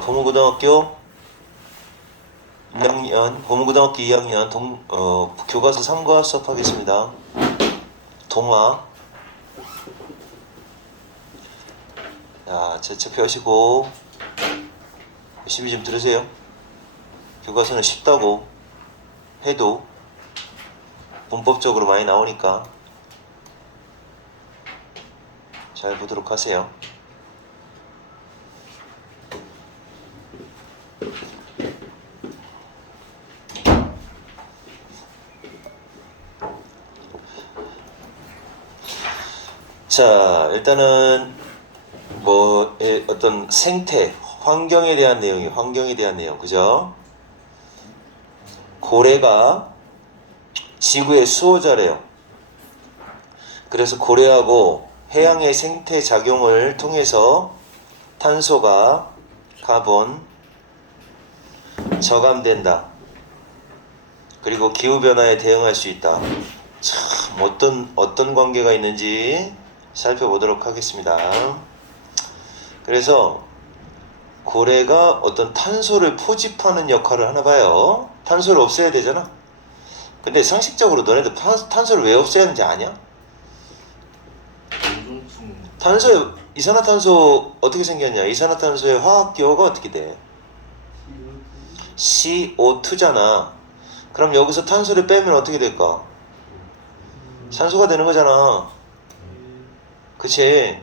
보문고등학교 2학년 교과서 3과 수업하겠습니다. 동화. 자, 제책 펴시고 열심히 좀 들으세요. 교과서는 쉽다고 해도 문법적으로 많이 나오니까 잘 보도록 하세요. 자, 일단은 어떤 생태, 환경에 대한 내용, 그죠? 고래가 지구의 수호자래요. 그래서 고래하고 해양의 생태 작용을 통해서 탄소가 카본 저감된다. 그리고 기후변화에 대응할 수 있다. 참 어떤 관계가 있는지 살펴보도록 하겠습니다. 그래서 고래가 어떤 탄소를 포집하는 역할을 하나 봐요. 탄소를 없애야 되잖아. 근데 상식적으로 너네들 탄소를 왜 없애야 하는지 아냐? 이산화탄소 어떻게 생겼냐? 이산화탄소의 화학기호가 어떻게 돼? CO2잖아. 그럼 여기서 탄소를 빼면 어떻게 될까? 산소가 되는 거잖아. 그치?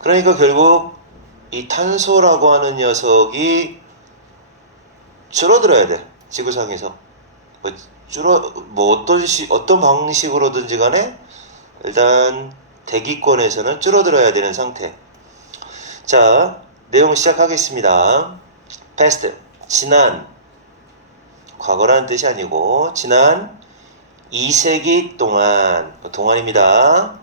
그러니까 결국 이 탄소라고 하는 녀석이 줄어들어야 돼. 지구상에서. 어떤 방식으로든지 간에 일단 대기권에서는 줄어들어야 되는 상태. 자, 내용 시작하겠습니다. past, 지난, 과거라는 뜻이 아니고 지난 2세기 동안입니다.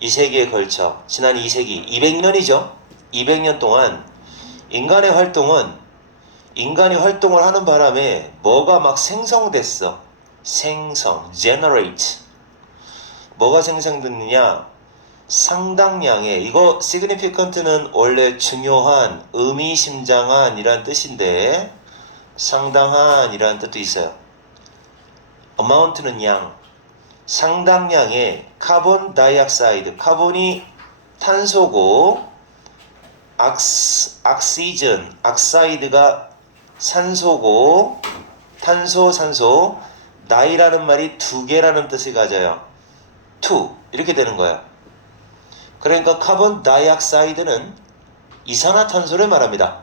2세기에 걸쳐 지난 2세기 200년이죠. 200년 동안 인간이 활동을 하는 바람에 뭐가 막 생성됐어. generate. 뭐가 생성됐느냐? 상당량의, 이거 significant는 원래 중요한, 의미심장한 이란 뜻인데 상당한 이라는 뜻도 있어요. amount는 양, 상당량의 카본 다이옥사이드, 카본이 탄소고 악사이드가 산소고, 탄소, 나이라는 말이 두 개라는 뜻을 가져요. 투, 이렇게 되는 거야. 그러니까 카본 다이옥사이드는 이산화탄소를 말합니다.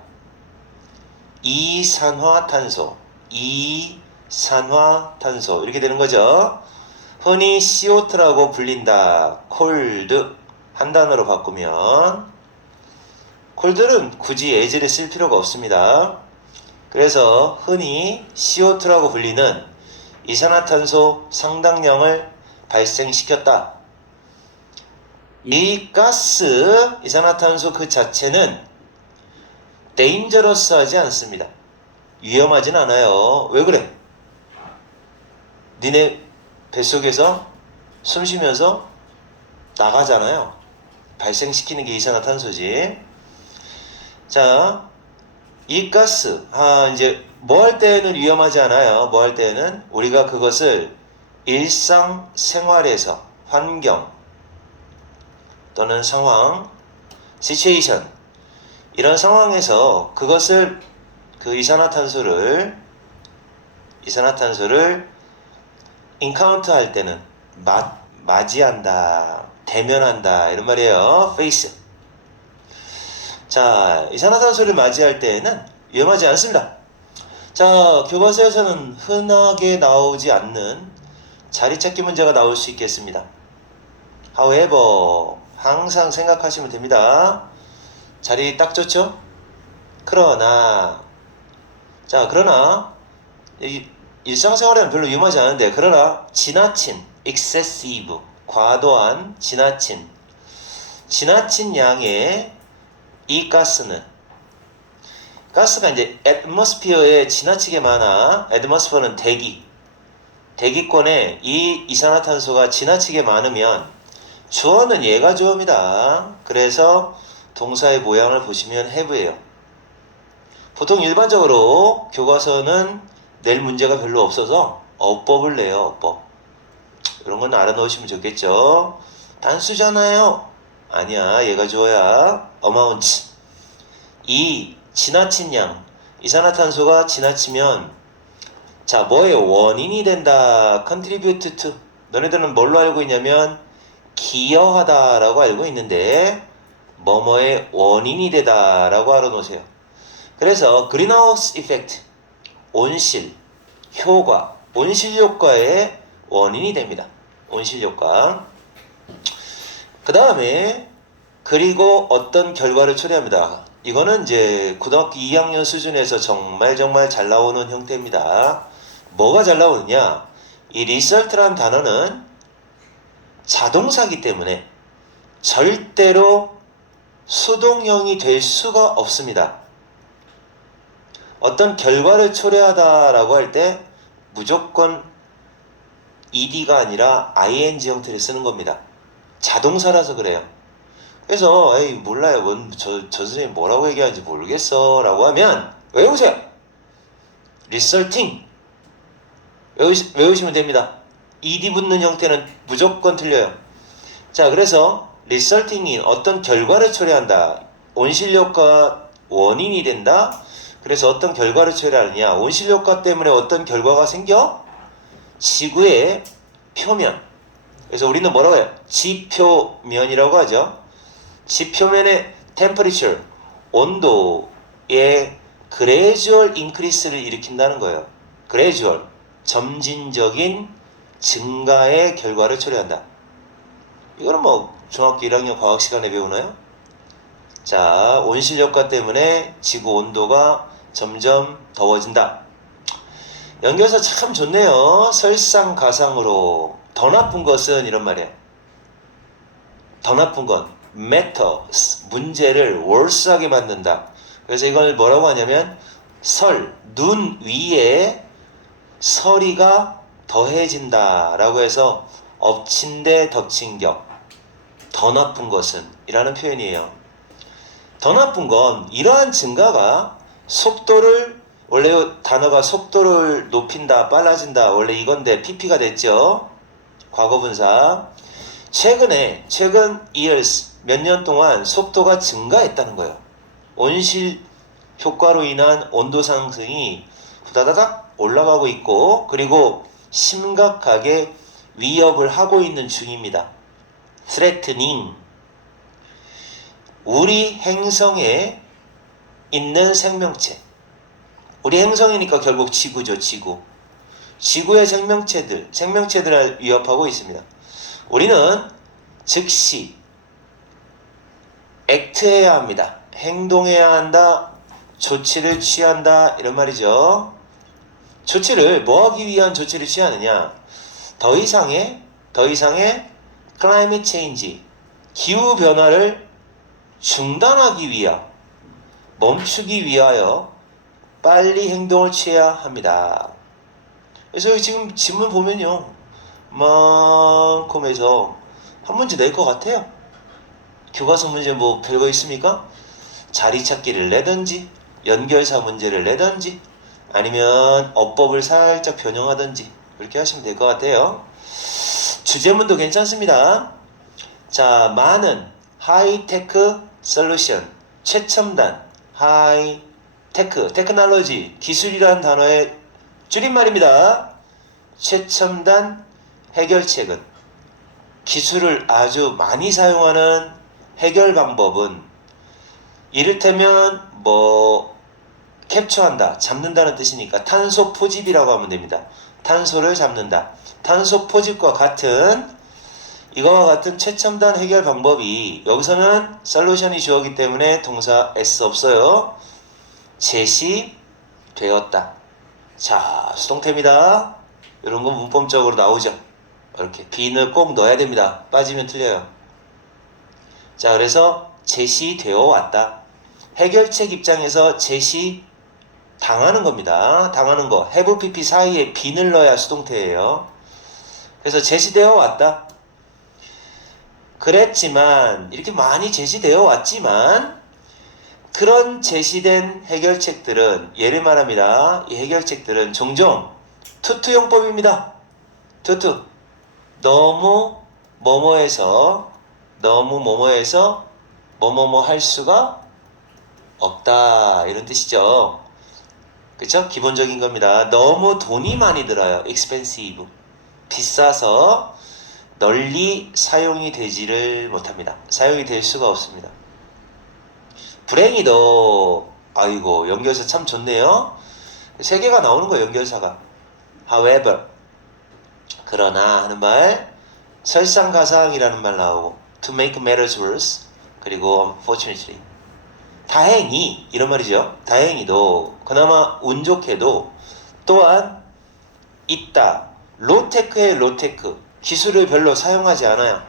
이산화탄소 이렇게 되는 거죠. 흔히 CO2라고 불린다. 콜드 한 단어로 바꾸면, 콜드는 굳이 예제를 쓸 필요가 없습니다. 그래서 흔히 CO2라고 불리는 이산화탄소 상당량을 발생시켰다. 이 가스, 이산화탄소 그 자체는 dangerous하지 않습니다. 위험하진 않아요. 왜 그래? 니네 뱃속에서 숨 쉬면서 나가잖아요. 발생시키는 게 이산화탄소지. 자, 이 가스, 이제 뭐 할 때는 위험하지 않아요. 뭐 할 때는 우리가 그것을 일상생활에서, 환경 또는 상황, situation, 이런 상황에서 그것을, 그 이산화탄소를 인카운트 할 때는 맞이한다, 대면한다, 이런 말이에요. face. 자, 이산화탄소를 맞이할 때에는 위험하지 않습니다. 자, 교과서에서는 흔하게 나오지 않는 자리찾기 문제가 나올 수 있겠습니다. however, 항상 생각하시면 됩니다. 자리 딱 좋죠? 그러나 일상생활에는 별로 위험하지 않은데, 그러나 지나친, excessive, 과도한, 지나친 양의 이 가스가 이제 atmosphere에 지나치게 많아. atmosphere는 대기권에 이 이산화탄소가 지나치게 많으면, 주어는 얘가 주어입니다. 그래서 동사의 모양을 보시면 have예요. 보통 일반적으로 교과서는 낼 문제가 별로 없어서 어법을 내요. 어법. 이런 건 알아놓으시면 좋겠죠. 단수잖아요. 아니야. 얘가 주어야. amount. 이 지나친 양. 이산화탄소가 지나치면 자, 뭐의 원인이 된다. contribute to. 너네들은 뭘로 알고 있냐면 기여하다라고 알고 있는데 뭐뭐의 원인이 되다라고 알아놓으세요. 그래서 greenhouse effect, 온실 효과, 온실 효과의 원인이 됩니다. 온실 효과. 그 다음에 그리고 어떤 결과를 초래합니다. 이거는 이제 고등학교 2학년 수준에서 정말 잘 나오는 형태입니다. 뭐가 잘 나오느냐? 이 result라는 단어는 자동사기 때문에 절대로 수동형이 될 수가 없습니다. 어떤 결과를 초래하다라고 할 때 무조건 ed가 아니라 ing 형태를 쓰는 겁니다. 자동사라서 그래요. 그래서 에이 몰라요. 저 선생님 뭐라고 얘기하는지 모르겠어 라고 하면 외우세요. resulting 외우시면 됩니다. ed 붙는 형태는 무조건 틀려요. 자, 그래서 resulting인 어떤 결과를 초래한다. 온실효과 원인이 된다. 그래서 어떤 결과를 초래하느냐. 온실효과 때문에 어떤 결과가 생겨? 지구의 표면. 그래서 우리는 뭐라고 해요? 지표면이라고 하죠. 지표면의 temperature, 온도의 gradual increase를 일으킨다는 거예요. gradual, 점진적인 증가의 결과를 초래한다. 이거는 뭐 중학교 1학년 과학 시간에 배우나요? 자, 온실효과 때문에 지구 온도가 점점 더워진다. 연결사 참 좋네요. 설상가상으로. 더 나쁜 것은 이런 말이에요. 더 나쁜 건 matters, 문제를 worse하게 만든다. 그래서 이걸 뭐라고 하냐면 눈 위에 서리가 더해진다 라고 해서 엎친 데 덮친 격, 더 나쁜 것은 이라는 표현이에요. 더 나쁜 건 이러한 증가가 속도를, 원래 단어가 속도를 높인다, 빨라진다, 원래 이건데 pp가 됐죠. 과거분사. 최근 years, 몇 년 동안 속도가 증가했다는 거예요. 온실 효과로 인한 온도 상승이 후다다닥 올라가고 있고, 그리고 심각하게 위협을 하고 있는 중입니다. threatening. 우리 행성에 있는 생명체. 우리 행성이니까 결국 지구죠, 지구. 지구의 생명체들을 위협하고 있습니다. 우리는 즉시 액트해야 합니다. 행동해야 한다. 조치를 취한다. 이런 말이죠. 조치를 뭐 하기 위한 조치를 취하느냐? 더 이상의 climate change, 기후 변화를 중단하기 위하, 멈추기 위하여 빨리 행동을 취해야 합니다. 그래서 지금 지문 보면요, 만큼에서 한 문제 낼 것 같아요. 교과서 문제 뭐 별거 있습니까? 자리 찾기를 내든지, 연결사 문제를 내든지, 아니면 어법을 살짝 변형하든지 그렇게 하시면 될 것 같아요. 주제문도 괜찮습니다. 자, 많은 하이테크 솔루션, 최첨단 하이테크, 테크놀로지, 기술이라는 단어의 줄임말입니다. 최첨단 해결책은, 기술을 아주 많이 사용하는 해결 방법은 이를테면 캡처한다, 잡는다는 뜻이니까 탄소 포집이라고 하면 됩니다. 탄소를 잡는다. 탄소 포집과 같은, 이거와 같은 최첨단 해결 방법이, 여기서는 솔루션이 주어기 때문에 동사 s 없어요. 제시되었다. 자, 수동태입니다. 이런 건 문법적으로 나오죠. 이렇게 빈을 꼭 넣어야 됩니다. 빠지면 틀려요. 자, 그래서 제시되어 왔다. 해결책 입장에서 제시 당하는 겁니다. 당하는 거. have pp 사이에 빈을 넣어야 수동태예요. 그래서 제시되어 왔다. 그랬지만, 이렇게 많이 제시되어 왔지만 그런 제시된 해결책들은 예를 말합니다. 이 해결책들은 종종 투투용법입니다. 투투. 너무 뭐뭐해서 뭐뭐뭐 할 수가 없다 이런 뜻이죠. 그쵸? 기본적인 겁니다. 너무 돈이 많이 들어요. expensive. 비싸서 널리 사용이 되지를 못합니다. 사용이 될 수가 없습니다. 불행히도 아이고 연결사 참 좋네요. 세 개가 나오는 거예요. 연결사가. however 그러나 하는 말 설상가상이라는 말 나오고 to make matters worse 그리고 unfortunately 다행히 이런 말이죠. 다행히도 그나마 운 좋게도 또한 있다. 로테크의 로테크 기술을 별로 사용하지 않아요.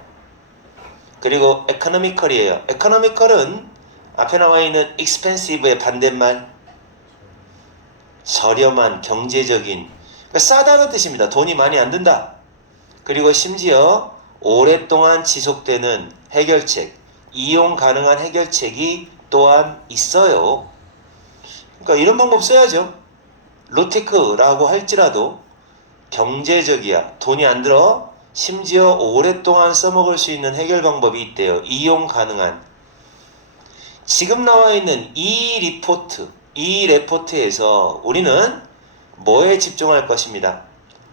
그리고 economical이에요. economical은 앞에 나와 있는 expensive의 반대말 저렴한 경제적인 그러니까 싸다는 뜻입니다. 돈이 많이 안 든다. 그리고 심지어 오랫동안 지속되는 해결책 이용 가능한 해결책이 또한 있어요. 그러니까 이런 방법 써야죠. 로테크라고 할지라도 경제적이야. 돈이 안 들어. 심지어 오랫동안 써먹을 수 있는 해결 방법이 있대요. 이용 가능한. 지금 나와 있는 이 레포트에서 우리는 뭐에 집중할 것입니다.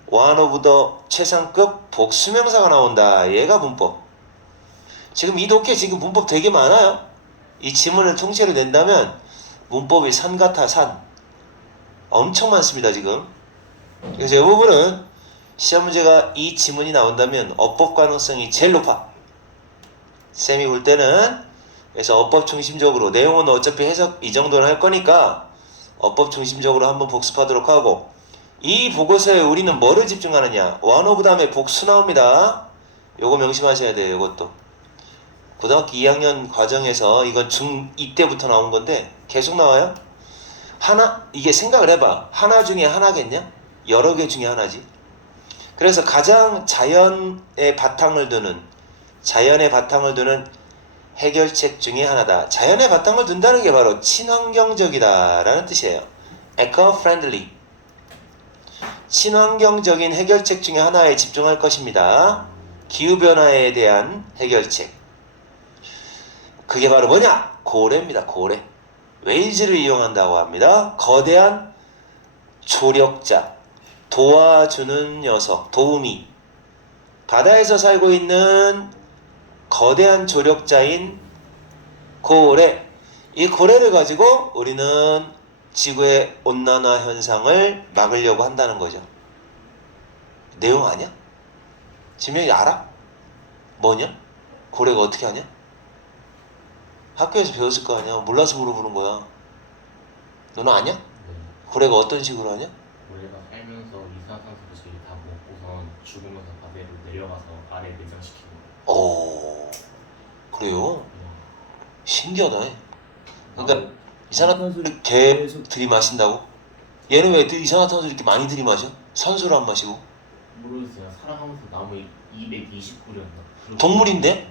one of the 최상급 복수명사가 나온다. 얘가 문법. 지금 이 독해 지금 문법 되게 많아요. 이 지문을 통째로 낸다면 문법이 산 같아 산. 엄청 많습니다 지금. 그래서 이 부분은 시험 문제가 이 지문이 나온다면 어법 가능성이 제일 높아. 쌤이 볼 때는 그래서 어법 중심적으로 내용은 어차피 해석 이 정도는 할 거니까 어법 중심적으로 한번 복습하도록 하고 이 보고서에 우리는 뭐를 집중하느냐. 원오브 다음에 복수 나옵니다. 요거 명심하셔야 돼요. 이것도 고등학교 2학년 과정에서 이건 중2 때부터 나온 건데 계속 나와요. 하나 이게 생각을 해봐. 하나 중에 하나겠냐? 여러 개 중에 하나지. 그래서 가장 자연의 바탕을 두는 해결책 중에 하나다. 자연의 바탕을 둔다는 게 바로 친환경적이다 라는 뜻이에요. eco-friendly. 친환경적인 해결책 중에 하나에 집중할 것입니다. 기후변화에 대한 해결책. 그게 바로 뭐냐? 고래입니다. 고래. 웨일즈를 이용한다고 합니다. 거대한 조력자. 도와주는 녀석. 도우미. 바다에서 살고 있는 거대한 조력자인 고래. 이 고래를 가지고 우리는 지구의 온난화 현상을 막으려고 한다는 거죠. 내용 아니야? 지명이 알아? 뭐냐? 고래가 어떻게 하냐? 학교에서 배웠을 거 아니야? 몰라서 물어보는 거야. 너는 아냐? 네. 고래가 어떤 식으로 하냐? 고래가 살면서 이산화탄소를 저희 다 먹고선 죽으면서 바다로 내려가서 아래 내장시키는 거. 오, 그래요? 신기하다. 그러니까 이산화탄소를 계속 들이마신다고? 얘는 왜 이산화탄소 이렇게 많이 들이마셔? 산소를 안 마시고? 모르겠어요. 살아가면서 나무 229렸나? 동물인데?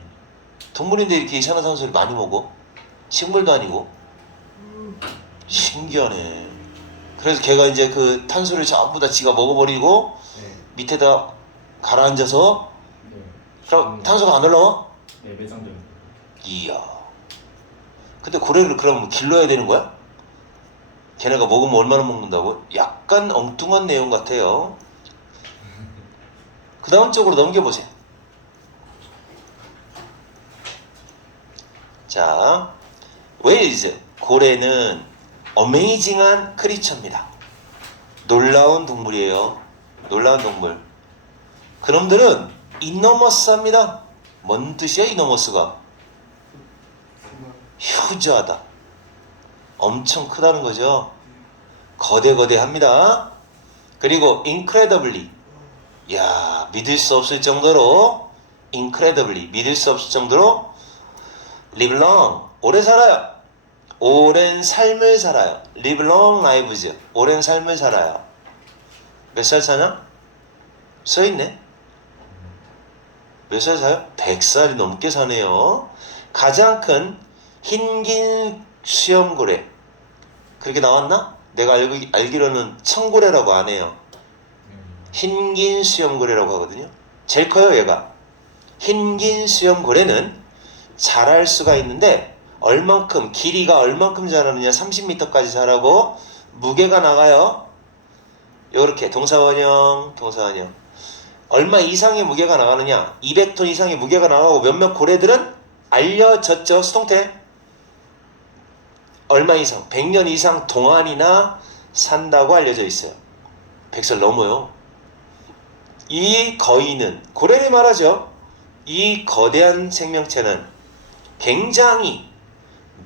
동물인데 이렇게 이산화탄소를 많이 먹어? 식물도 아니고? 신기하네. 그래서 걔가 이제 그 탄소를 전부 다 지가 먹어버리고 네. 밑에다 가라앉아서 네. 그럼 탄소가 안 올라와? 네, 매장되는 거. 이야. 근데 고래를 그럼 길러야 되는 거야? 걔네가 먹으면 얼마나 먹는다고? 약간 엉뚱한 내용 같아요. 그 다음 쪽으로 넘겨보세요. 자, 웨일즈. 고래는 어메이징한 크리처입니다. 놀라운 동물이에요. 놀라운 동물. 그놈들은 이너머스합니다. 뭔 뜻이야 이너머스가? 휴지하다. 엄청 크다는 거죠. 거대거대합니다. 그리고 incredibly. 야, 믿을 수 없을 정도로 incredibly. 믿을 수 없을 정도로 live long. 오래 살아요. 오랜 삶을 살아요. live long lives. 오랜 삶을 살아요. 몇 살 사냐? 써있네. 몇 살 사요? 100살이 넘게 사네요. 가장 큰 흰긴 수염고래. 그렇게 나왔나? 내가 알기로는 청고래라고 안 해요. 흰긴 수염고래라고 하거든요. 제일 커요, 얘가. 흰긴 수염고래는 자랄 수가 있는데 얼만큼, 길이가 얼만큼 자라느냐, 30m까지 자라고 무게가 나가요. 요렇게 동사원형 얼마 이상의 무게가 나가느냐, 200톤 이상의 무게가 나가고 몇몇 고래들은 알려졌죠. 수동태 얼마 이상, 100년 이상 동안이나 산다고 알려져 있어요. 100살 넘어요. 이 거인은, 고래를 말하죠. 이 거대한 생명체는 굉장히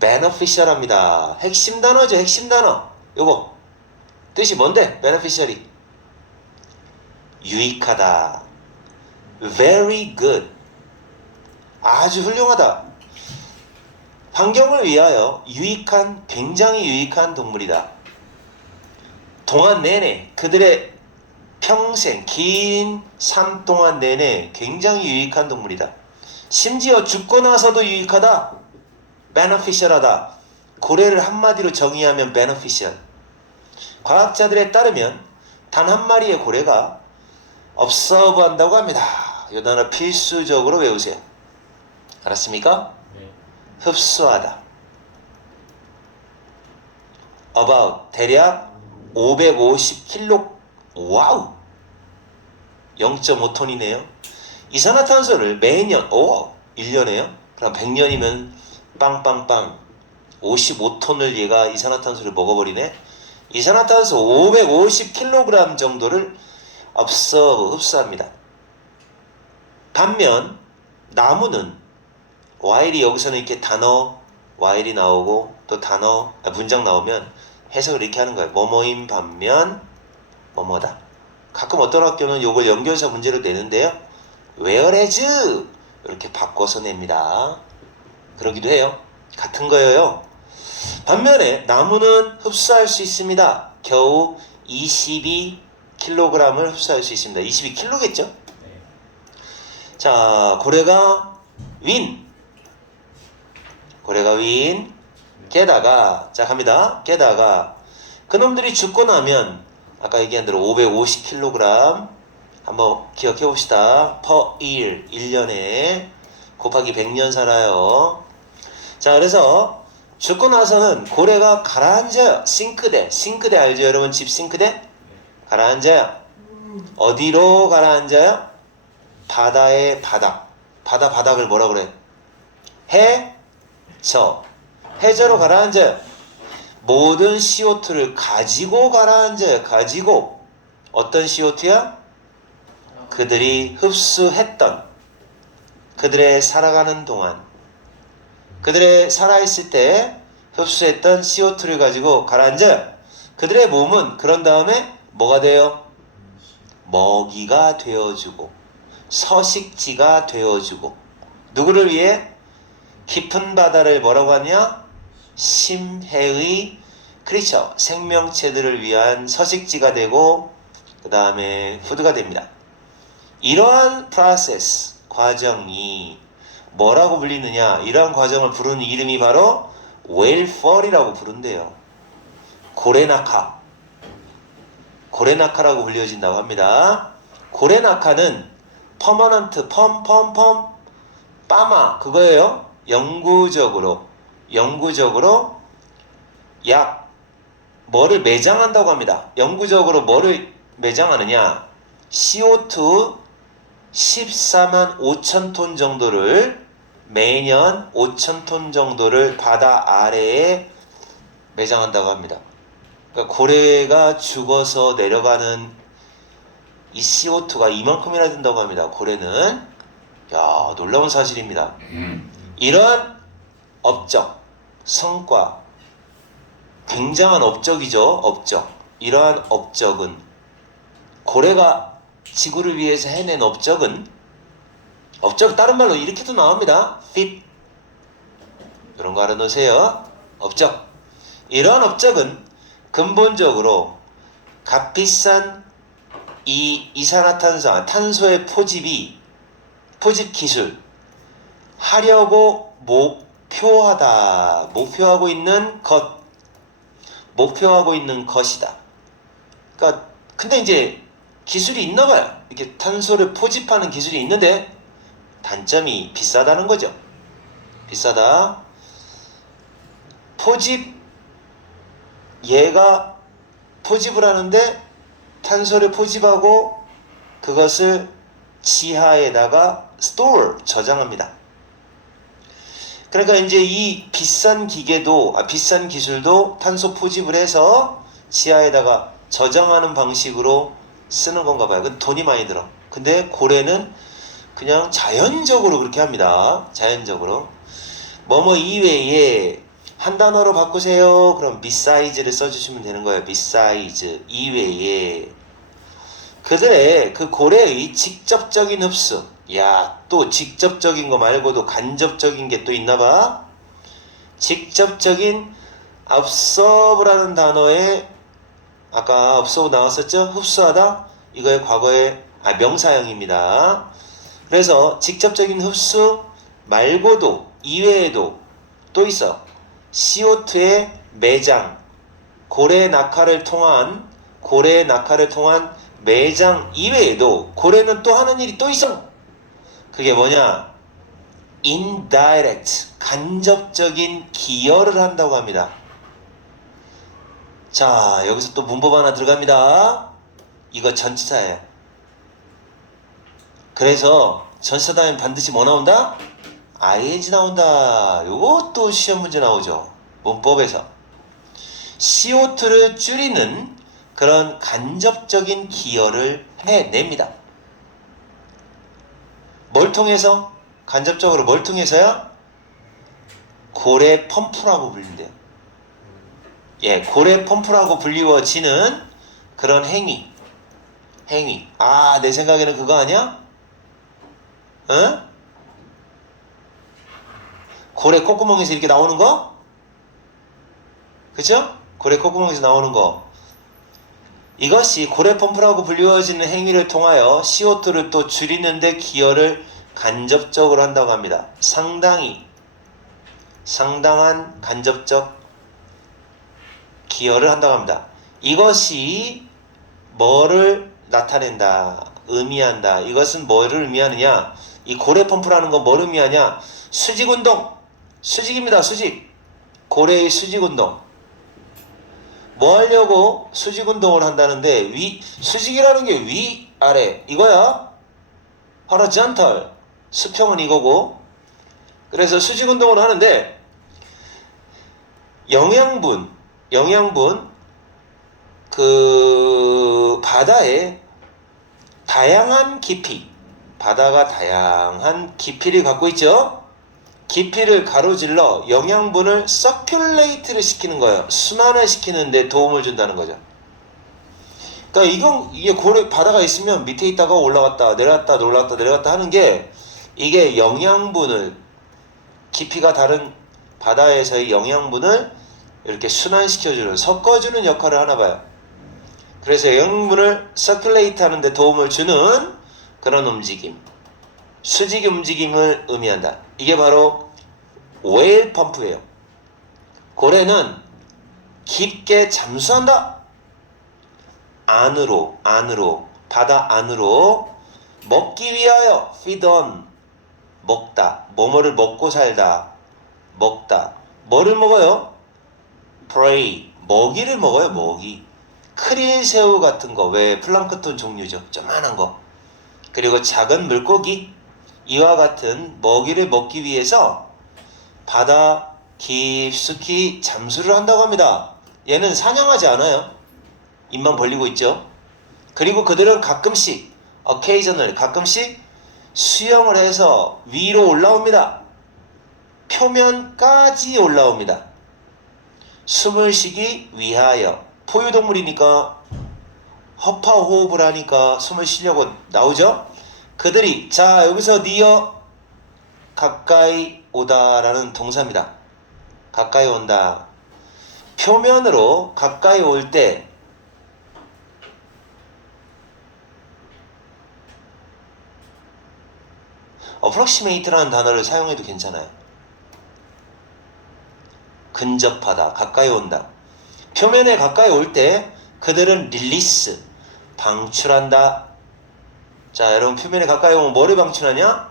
beneficial합니다. 핵심 단어죠. 핵심 단어. 요거 뜻이 뭔데? beneficial이 유익하다. very good. 아주 훌륭하다. 환경을 위하여 유익한, 굉장히 유익한 동물이다. 동안 내내, 그들의 평생 긴 삶 동안 내내 굉장히 유익한 동물이다. 심지어 죽고 나서도 유익하다. beneficial하다. 고래를 한마디로 정의하면 beneficial. 과학자들에 따르면 단 한 마리의 고래가 observe한다고 합니다. 이 단어 필수적으로 외우세요. 알았습니까? 네. 흡수하다. about 대략 550kg. 와우. 0.5톤이네요. 이산화탄소를 매년 1년에요? 그럼 100년이면 빵빵빵 55톤을 얘가 이산화탄소를 먹어버리네. 이산화탄소 550kg 정도를 흡수합니다. 반면 나무는 while이 여기서는 이렇게 단어 while이 나오고 또 단어 문장 나오면 해석을 이렇게 하는 거예요. 뭐뭐인 반면 뭐뭐다. 가끔 어떤 학교는 이걸 연결해서 문제로 내는데요. whereas 이렇게 바꿔서 냅니다. 그러기도 해요. 같은 거예요. 반면에 나무는 흡수할 수 있습니다. 겨우 22kg을 흡수할 수 있습니다. 22kg겠죠? 네. 자, 고래가 윈. 게다가, 자, 갑니다. 게다가, 그놈들이 죽고 나면, 아까 얘기한 대로 550kg, 한번 기억해 봅시다. per year, 1년에, 곱하기 100년 살아요. 자, 그래서, 죽고 나서는 고래가 가라앉아요. 싱크대 알죠, 여러분? 집 싱크대? 가라앉아요. 어디로 가라앉아요? 바다의 바닥. 바닥을 뭐라 그래? 해저로 가라앉아요. 모든 CO2를 가지고 가라앉아요. 가지고. 어떤 CO2야? 그들이 흡수했던, 그들의 살아가는 동안, 그들의 살아있을 때 흡수했던 CO2를 가지고 가라앉아요. 그들의 몸은 그런 다음에 뭐가 돼요? 먹이가 되어주고 서식지가 되어주고, 누구를 위해? 깊은 바다를 뭐라고 하냐? 심해의 크리처, 생명체들을 위한 서식지가 되고 그 다음에 푸드가 됩니다. 이러한 프로세스, 과정이 뭐라고 불리느냐? 이러한 과정을 부르는 이름이 바로 웨일펄이라고 부른대요. 고래낙하라고 불려진다고 합니다. 고래낙하는 퍼머넌트, 빠마, 그거예요. 영구적으로 약 뭐를 매장한다고 합니다. 영구적으로 뭐를 매장하느냐? CO2 14만 5천 톤 정도를, 매년 5천 톤 정도를 바다 아래에 매장한다고 합니다. 그러니까 고래가 죽어서 내려가는 이 CO2가 이만큼이나 된다고 합니다. 고래는. 야, 놀라운 사실입니다. 이러한 업적, 성과, 굉장한 업적이죠. 업적. 이러한 업적은, 고래가 지구를 위해서 해낸 업적, 다른 말로 이렇게도 나옵니다. fit. 이런 거 알아놓으세요. 업적. 이러한 업적은 근본적으로 값비싼 이 이산화탄소, 탄소의 포집 기술, 하려고 목표하다. 목표하고 있는 것. 목표하고 있는 것이다. 그러니까 근데 이제 기술이 있나 봐요. 이렇게 탄소를 포집하는 기술이 있는데 단점이 비싸다는 거죠. 비싸다. 포집, 얘가 포집을 하는데 탄소를 포집하고 그것을 지하에다가 store, 저장합니다. 그러니까 이제 이 비싼 기계도, 비싼 기술도 탄소 포집을 해서 지하에다가 저장하는 방식으로 쓰는 건가 봐요. 근데 돈이 많이 들어. 근데 고래는 그냥 자연적으로 그렇게 합니다. 자연적으로. 뭐뭐 이외에 한 단어로 바꾸세요. 그럼 beside를 써주시면 되는 거예요. besides, 이외에. 그들의 그 고래의 직접적인 흡수. 야, 또 직접적인 거 말고도 간접적인 게 또 있나 봐. 직접적인 absorbe라는 단어에 아까 absorb 나왔었죠? 흡수하다. 이거의 과거의 명사형입니다. 그래서 직접적인 흡수 말고도 이외에도 또 있어. CO2의 매장, 고래 낙하를 통한 매장 이외에도 고래는 또 하는 일이 또 있어. 그게 뭐냐? indirect, 간접적인 기여를 한다고 합니다. 자, 여기서 또 문법 하나 들어갑니다. 이거 전치사예요. 그래서 전치사 다음에 반드시 뭐 나온다? ing 나온다. 요것도 시험 문제 나오죠. 문법에서. CO2를 줄이는 그런 간접적인 기여를 해냅니다. 뭘 통해서? 간접적으로 뭘 통해서요? 고래 펌프라고 불린대요. 예, 고래 펌프라고 불리워지는 그런 행위. 아, 내 생각에는 그거 아니야? 응? 고래 콧구멍에서 이렇게 나오는 거? 그쵸? 고래 콧구멍에서 나오는 거. 이것이 고래 펌프라고 불리워지는 행위를 통하여 CO2를 또 줄이는데 기여를 간접적으로 한다고 합니다. 상당한 간접적 기여를 한다고 합니다. 이것이 뭐를 나타낸다, 의미한다. 이것은 뭐를 의미하느냐? 이 고래 펌프라는 건 뭘 의미하냐? 수직운동, 수직입니다. 수직. 고래의 수직운동. 뭐 하려고 수직운동을 한다는데 수직이라는 게 위, 아래 이거야. horizontal, 수평은 이거고. 그래서 수직운동을 하는데 영양분 그 바다에 다양한 깊이, 바다가 다양한 깊이를 갖고 있죠. 깊이를 가로질러 영양분을 서큘레이트를 시키는 거예요. 순환을 시키는데 도움을 준다는 거죠. 그러니까 이게 고래 바다가 있으면 밑에 있다가 올라갔다 내려갔다 하는 게 이게 영양분을 깊이가 다른 바다에서의 영양분을 이렇게 순환시켜주는 섞어주는 역할을 하나 봐요. 그래서 영양분을 서큘레이트 하는데 도움을 주는 그런 움직임, 수직 움직임을 의미한다. 이게 바로 웨일 펌프예요. 고래는 깊게 잠수한다. 안으로 바다 안으로 먹기 위하여 feed on, 먹다, 뭐뭐를 먹고 살다, 먹다. 뭐를 먹어요? prey, 먹이를 먹어요. 먹이. 크릴, 새우 같은 거, 왜 플랑크톤 종류죠. 조그만한 거. 그리고 작은 물고기, 이와 같은 먹이를 먹기 위해서 바다 깊숙이 잠수를 한다고 합니다. 얘는 사냥하지 않아요. 입만 벌리고 있죠. 그리고 그들은 가끔씩 가끔씩 수영을 해서 위로 올라옵니다. 표면까지 올라옵니다. 숨을 쉬기 위하여. 포유동물이니까 허파호흡을 하니까 숨을 쉬려고 나오죠. 그들이 자 여기서 니어 가까이 오다라는 동사입니다. 가까이 온다. 표면으로 가까이 올 때 approximate라는 단어를 사용해도 괜찮아요. 근접하다, 가까이 온다. 표면에 가까이 올 때 그들은 릴리스, 방출한다. 자, 여러분 표면에 가까이 오면 뭐를 방출하냐?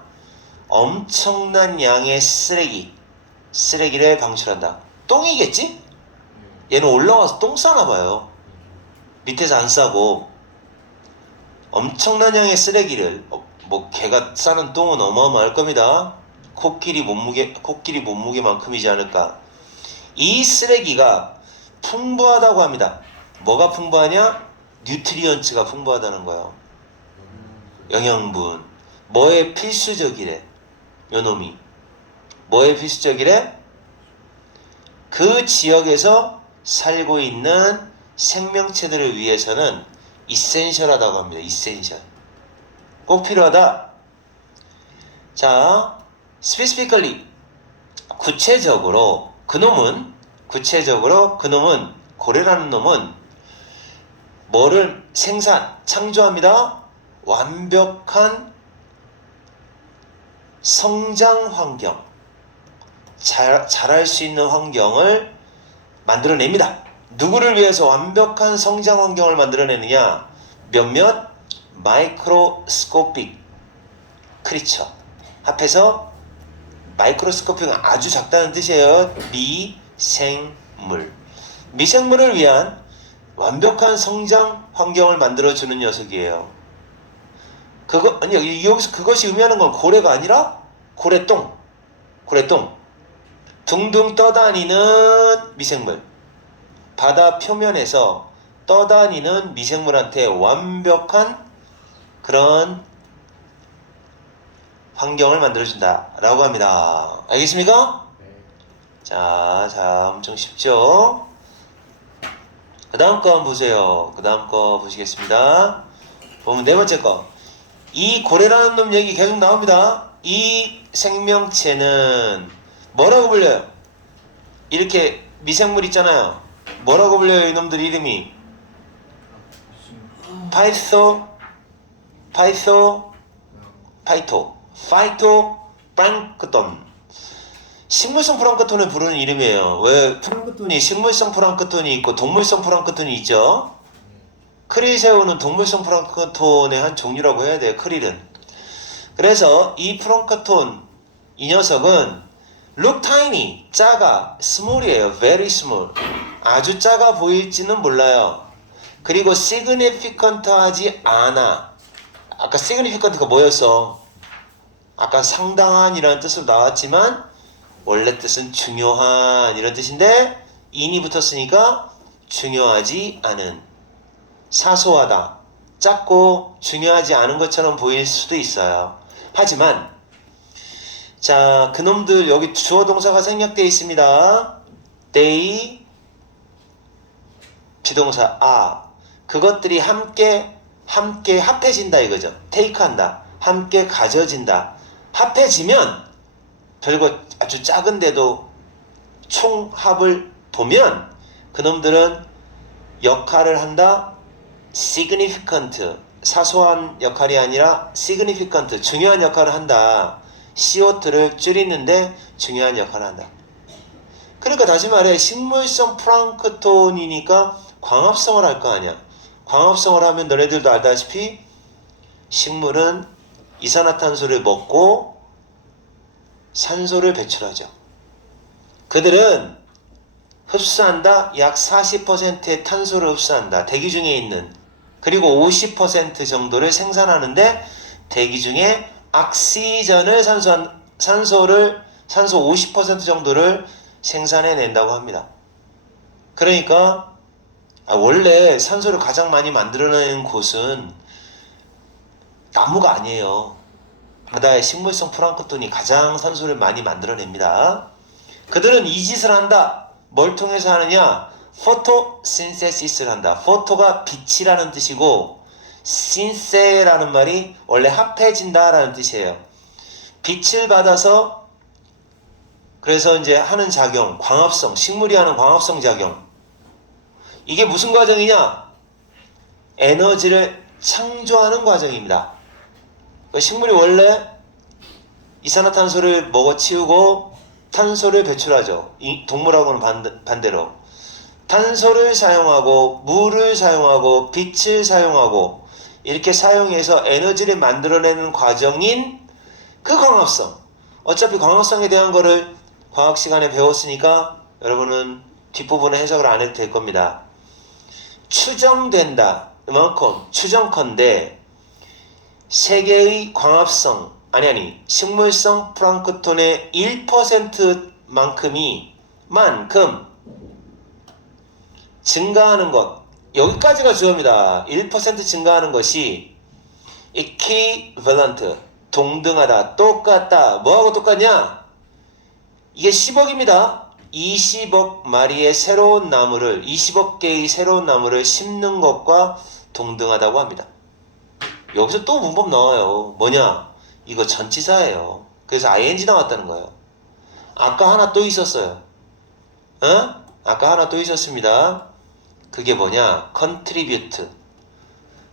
엄청난 양의 쓰레기를 방출한다. 똥이겠지? 얘는 올라와서 똥 싸나 봐요. 밑에서 안 싸고 엄청난 양의 쓰레기를 뭐 개가 싸는 똥은 어마어마할 겁니다. 코끼리 몸무게만큼이지 않을까. 이 쓰레기가 풍부하다고 합니다. 뭐가 풍부하냐? 뉴트리언츠가 풍부하다는 거예요. 영양분. 뭐에 필수적이래? 요놈이. 뭐에 필수적이래? 그 지역에서 살고 있는 생명체들을 위해서는 이센셜하다고 합니다. 이센셜. 꼭 필요하다. 자, specifically 구체적으로 그놈은 고래라는 놈은 뭐를 창조합니다. 완벽한 성장 환경, 자랄 수 있는 환경을 만들어냅니다. 누구를 위해서 완벽한 성장 환경을 만들어내느냐? 몇몇 마이크로스코픽 크리처. 합해서 마이크로스코픽은 아주 작다는 뜻이에요. 미생물. 미생물을 위한 완벽한 성장 환경을 만들어주는 녀석이에요. 여기서 그것이 의미하는 건 고래가 아니라 고래똥. 둥둥 떠다니는 미생물. 바다 표면에서 떠다니는 미생물한테 완벽한 그런 환경을 만들어준다 라고 합니다. 알겠습니까? 네. 자, 엄청 쉽죠? 그 다음 거 한번 보세요. 그 다음 거 보시겠습니다. 보면 네 번째 거. 이 고래라는 놈 얘기 계속 나옵니다. 이 생명체는 뭐라고 불려요? 이렇게 미생물 있잖아요. 뭐라고 불려요? 이놈들 이름이 파이토플랑크톤. 식물성 플랑크톤을 부르는 이름이에요. 왜? 플랑크톤이 식물성 플랑크톤이 있고 동물성 플랑크톤이 있죠. 크릴새우는 동물성 플랑크톤의 한 종류라고 해야 돼요. 크릴은. 그래서 이 플랑크톤, 이 녀석은 look tiny, 작아, small이에요. very small. 아주 작아 보일지는 몰라요. 그리고 significant하지 않아. 아까 significant가 뭐였어? 아까 상당한이라는 뜻으로 나왔지만 원래 뜻은 중요한 이런 뜻인데 in이 붙었으니까 중요하지 않은, 사소하다, 작고 중요하지 않은 것처럼 보일 수도 있어요. 하지만 자, 그놈들 여기 주어 동사가 생략되어 있습니다. they, 비동사 그것들이 함께 합해진다 이거죠. take한다, 함께 가져진다. 합해지면 별거 아주 작은데도 총합을 보면 그놈들은 역할을 한다. significant, 사소한 역할이 아니라 significant, 중요한 역할을 한다. CO2를 줄이는데 중요한 역할을 한다. 그러니까 다시 말해 식물성 플랑크톤이니까 광합성을 할 거 아니야. 광합성을 하면 너네들도 알다시피 식물은 이산화탄소를 먹고 산소를 배출하죠. 그들은 흡수한다. 약 40%의 탄소를 흡수한다. 대기 중에 있는. 그리고 50% 정도를 생산하는데 대기 중에 옥시전을 산소 50% 정도를 생산해낸다고 합니다. 그러니까 원래 산소를 가장 많이 만들어내는 곳은 나무가 아니에요. 바다의 식물성 플랑크톤이 가장 산소를 많이 만들어냅니다. 그들은 이 짓을 한다. 뭘 통해서 하느냐? 포토신세시스를 한다. 포토가 빛이라는 뜻이고 신세라는 말이 원래 합해진다라는 뜻이에요. 빛을 받아서 그래서 이제 하는 작용, 광합성, 식물이 하는 광합성 작용. 이게 무슨 과정이냐? 에너지를 창조하는 과정입니다. 식물이 원래 이산화탄소를 먹어치우고 탄소를 배출하죠. 동물하고는 반대로. 탄소를 사용하고 물을 사용하고 빛을 사용하고 이렇게 사용해서 에너지를 만들어내는 과정인 그 광합성. 어차피 광합성에 대한 거를 과학 시간에 배웠으니까 여러분은 뒷부분에 해석을 안 해도 될 겁니다. 추정된다. 이만큼 추정컨대 세계의 광합성 식물성 플랑크톤의 1%만큼 증가하는 것. 여기까지가 주어입니다. 1% 증가하는 것이 equivalent, 동등하다, 똑같다. 뭐하고 똑같냐? 이게 10억입니다. 20억 마리의 새로운 나무를 20억 개의 새로운 나무를 심는 것과 동등하다고 합니다. 여기서 또 문법 나와요. 뭐냐? 이거 전치사예요. 그래서 ing 나왔다는 거예요. 아까 하나 또 있었어요. 아까 하나 또 있었습니다. 그게 뭐냐? contribute.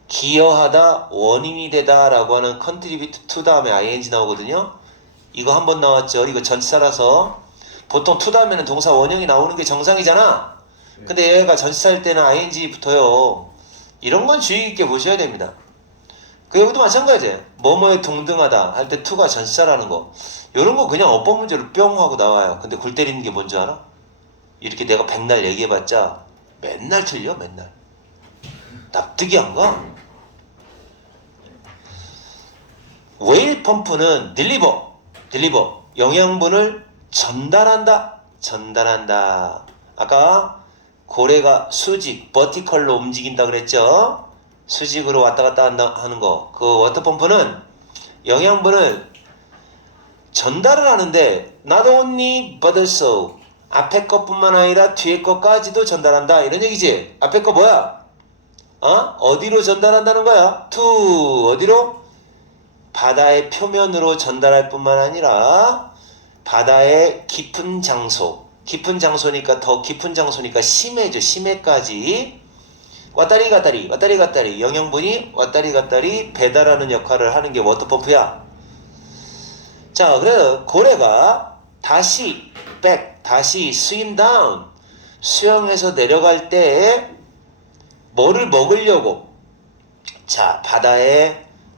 기여하다, 원인이 되다 라고 하는 contribute to 다음에 ing 나오거든요. 이거 한 번 나왔죠. 이거 전치사라서 보통 to 다음에는 동사 원형이 나오는 게 정상이잖아. 근데 얘가 전치사일 때는 ing 붙어요. 이런 건 주의 깊게 보셔야 됩니다. 그 여기도 마찬가지예요. 뭐뭐에 동등하다 할 때 to가 전치사라는 거. 이런 거 그냥 어법 문제로 뿅 하고 나와요. 근데 골 때리는 게 뭔지 알아? 이렇게 내가 백날 얘기해봤자 맨날 틀려. 맨날. 납득이 안 가. 웨일 펌프는 deliver 영양분을 전달한다. 아까 고래가 수직 버티컬로 움직인다 그랬죠. 수직으로 왔다 갔다 한다 하는 거. 그 워터펌프는 영양분을 전달을 하는데 not only but also 앞에 것뿐만 아니라 뒤에 것까지도 전달한다. 이런 얘기지. 앞에 거 뭐야? 어디로 전달한다는 거야? to 어디로? 바다의 표면으로 전달할 뿐만 아니라 바다의 깊은 장소. 깊은 장소니까 더 깊은 장소니까 심해죠. 심해까지 왔다리 갔다리 영양분이 왔다리 갔다리 배달하는 역할을 하는 게 워터펌프야. 자, 그래서 고래가 다시 swim down 수영해서 내려갈 때 뭐를 먹으려고? 자,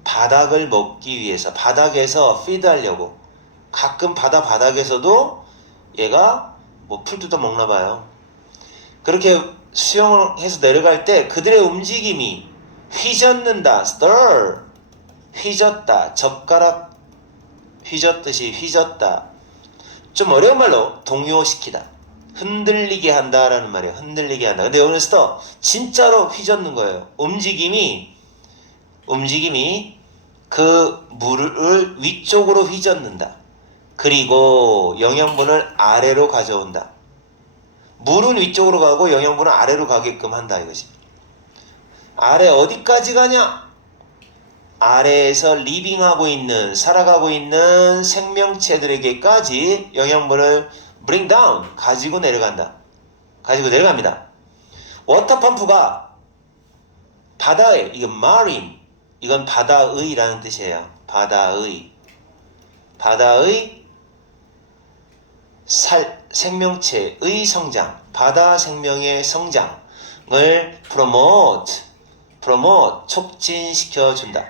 바닥을 먹기 위해서 바닥에서 피드하려고. 가끔 바닥에서도 얘가 뭐 풀 뜯어 먹나 봐요. 그렇게 수영을 해서 내려갈 때 그들의 움직임이 휘젓는다. stir 휘젓다. 젓가락 휘젓듯이 휘젓다. 좀 어려운 말로 동요시키다. 흔들리게 한다라는 말이에요. 흔들리게 한다. 근데 여기서 진짜로 휘젓는 거예요. 움직임이 그 물을 위쪽으로 휘젓는다. 그리고 영양분을 아래로 가져온다. 물은 위쪽으로 가고 영양분은 아래로 가게끔 한다 이것이. 아래 어디까지 가냐? 아래에서 살아가고 있는 생명체들에게까지 영양분을 bring down, 가지고 내려갑니다. 워터펌프가 바다에, 이건 marine, 이건 바다의라는 뜻이에요. 바다의 생명체의 성장, 바다 생명의 성장을 promote, 촉진시켜준다.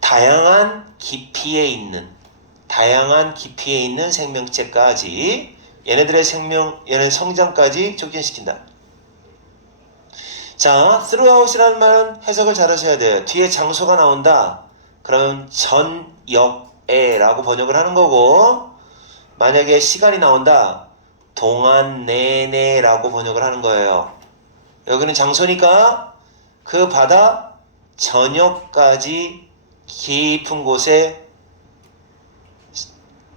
다양한 깊이에 있는 생명체까지 얘네 성장까지 촉진시킨다. 자, throughout이라는 말은 해석을 잘 하셔야 돼요. 뒤에 장소가 나온다. 그러면 전역에라고 번역을 하는 거고, 만약에 시간이 나온다. 동안 내내라고 번역을 하는 거예요. 여기는 장소니까 그 바다 전역까지 깊은 곳에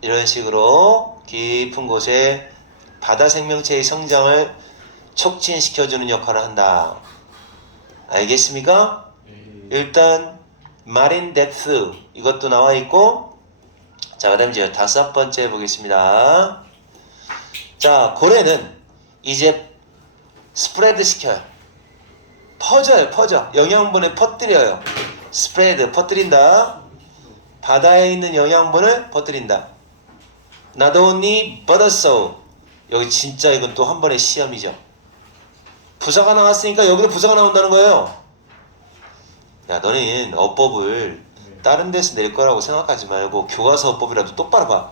이런 식으로 깊은 곳에 바다 생명체의 성장을 촉진시켜주는 역할을 한다. 알겠습니까? 일단 marine depth 이것도 나와 있고, 자, 그 다음 이제 5번째 보겠습니다. 자, 고래는 이제 스프레드 시켜요. 퍼져. 영양분을 퍼뜨려요. 스프레드, 퍼뜨린다. 바다에 있는 영양분을 퍼뜨린다. not only but also. 여기 진짜 이건 또 한 번의 시험이죠. 부사가 나왔으니까 여기도 부사가 나온다는 거예요. 야, 너는 어법을 다른 데서 낼 거라고 생각하지 말고 교과서 어법이라도 똑바로 봐.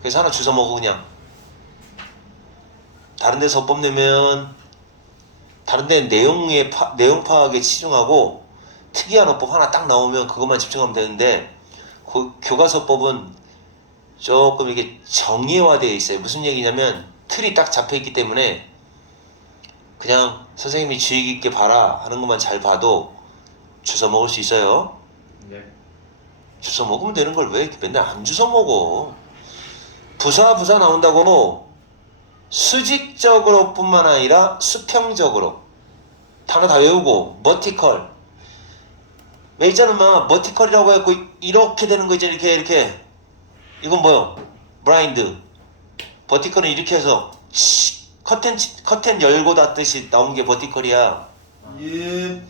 그래서 하나 주워 먹어 그냥. 다른 데서 어법 내면 다른 데는 내용 파악에 치중하고 특이한 어법 하나 딱 나오면 그것만 집중하면 되는데 교과서법은 조금 이게 정의화되어 있어요. 무슨 얘기냐면 틀이 딱 잡혀있기 때문에 그냥 선생님이 주의 깊게 봐라 하는 것만 잘 봐도 주워 먹을 수 있어요. 네. 주워 먹으면 되는 걸 왜 이렇게 맨날 안 주워 먹어. 부사 나온다고 수직적으로 뿐만 아니라 수평적으로 단어 다 외우고 버티컬 왜 있잖아 막 버티컬이라고 해갖고 이렇게 되는 거 있잖아 이렇게 이건 뭐요? 블라인드 버티컬은 이렇게 해서 커튼 열고 닫듯이 나온 게 버티컬이야. 예.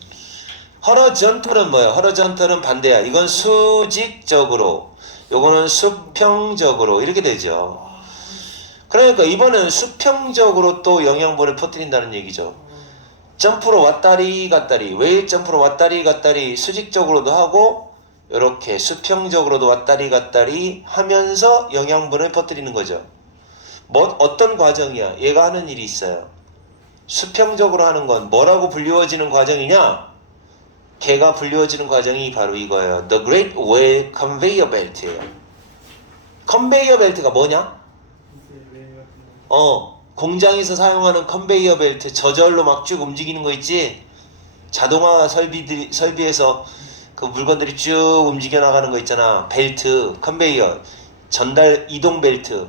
허러전털은 뭐야? 허러전털은 반대야. 이건 수직적으로 요거는 수평적으로 이렇게 되죠. 그러니까 이번엔 수평적으로 또 영양분을 퍼뜨린다는 얘기죠. 점프로 왔다리 갔다리 웨일 점프로 왔다리 갔다리 수직적으로도 하고 이렇게 수평적으로도 왔다리 갔다리 하면서 영양분을 퍼뜨리는 거죠. 어떤 과정이야? 얘가 하는 일이 있어요. 수평적으로 하는 건 뭐라고 불리워지는 과정이냐? 걔가 불리워지는 과정이 바로 이거예요. The Great Whale Conveyor Belt예요. 컨베이어 벨트가 뭐냐? 공장에서 사용하는 컨베이어 벨트 저절로 막 쭉 움직이는 거 있지? 자동화 설비에서 그 물건들이 쭉 움직여 나가는 거 있잖아. 벨트, 컨베이어, 전달 이동 벨트.